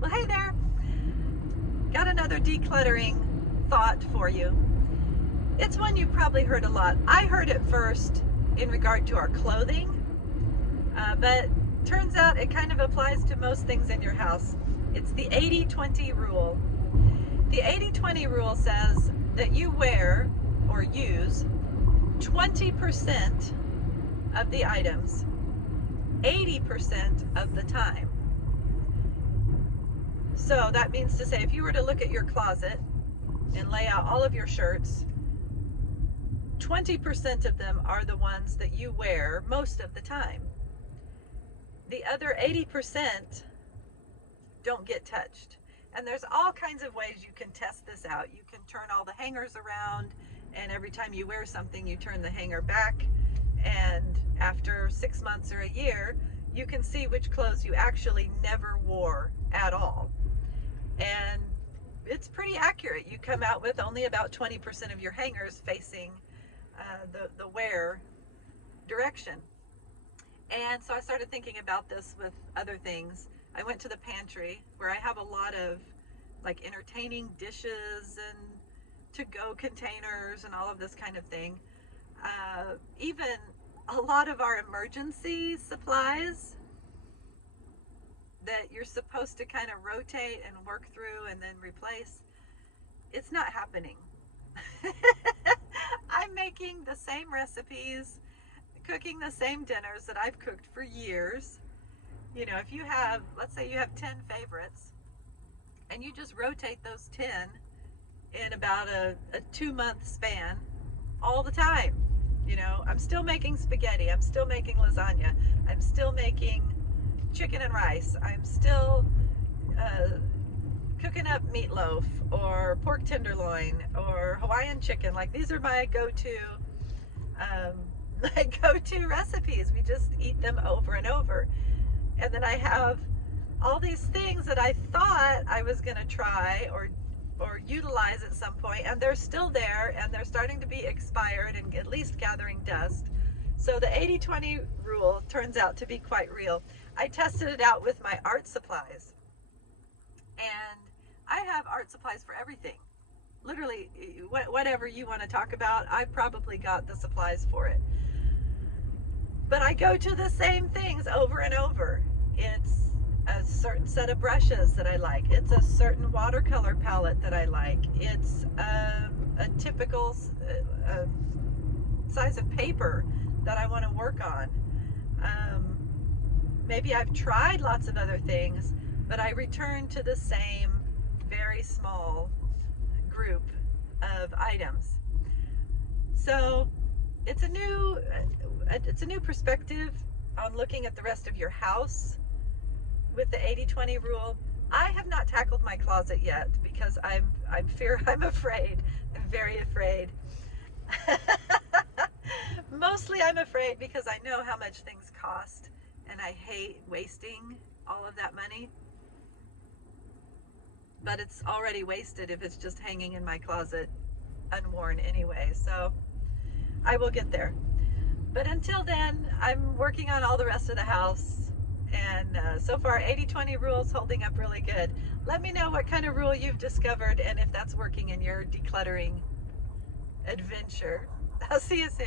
Well, hey there. Got another decluttering thought for you. It's one you've probably heard a lot. I heard it first in regard to our clothing, but turns out it kind of applies to most things in your house. It's the 80-20 rule. The 80-20 rule says that you wear or use 20% of the items 80% of the time. So that means to say, if you were to look at your closet and lay out all of your shirts, 20% of them are the ones that you wear most of the time. The other 80% don't get touched. And there's all kinds of ways you can test this out. You can turn all the hangers around, and every time you wear something, you turn the hanger back. And after 6 months or a year, you can see which clothes you actually never wore at all. And it's pretty accurate. You come out with only about 20% of your hangers facing the wear direction. And so I started thinking about this with other things. I went to the pantry where I have a lot of like entertaining dishes and to-go containers and all of this kind of thing. Even a lot of our emergency supplies that you're supposed to kind of rotate and work through and then replace. It's not happening. I'm making the same recipes, cooking the same dinners that I've cooked for years. You know, if you have, let's say you have 10 favorites, and you just rotate those 10 in about a 2-month span all the time. You know, I'm still making spaghetti, I'm still making lasagna, I'm still making chicken and rice, I'm still cooking up meatloaf or pork tenderloin or Hawaiian chicken. Like, these are my go-to recipes. We just eat them over and over. And then I have all these things that I thought I was going to try or utilize at some point, and they're still there, and they're starting to be expired and at least gathering dust. So the 80-20 rule turns out to be quite real. I tested it out with my art supplies, and I have art supplies for everything. Literally, whatever you want to talk about, I've probably got the supplies for it. But I go to the same things over and over. It's a certain set of brushes that I like. It's a certain watercolor palette that I like. It's a typical size of paper that I want to work on. Maybe I've tried lots of other things, but I return to the same very small group of items. So it's a new perspective on looking at the rest of your house with the 80-20 rule. I have not tackled my closet yet because I'm afraid. I'm very afraid. Mostly I'm afraid because I know how much things cost, and I hate wasting all of that money. But it's already wasted if it's just hanging in my closet unworn anyway. So I will get there. But until then, I'm working on all the rest of the house. And so far, 80-20 rule's holding up really good. Let me know what kind of rule you've discovered and if that's working in your decluttering adventure. I'll see you soon.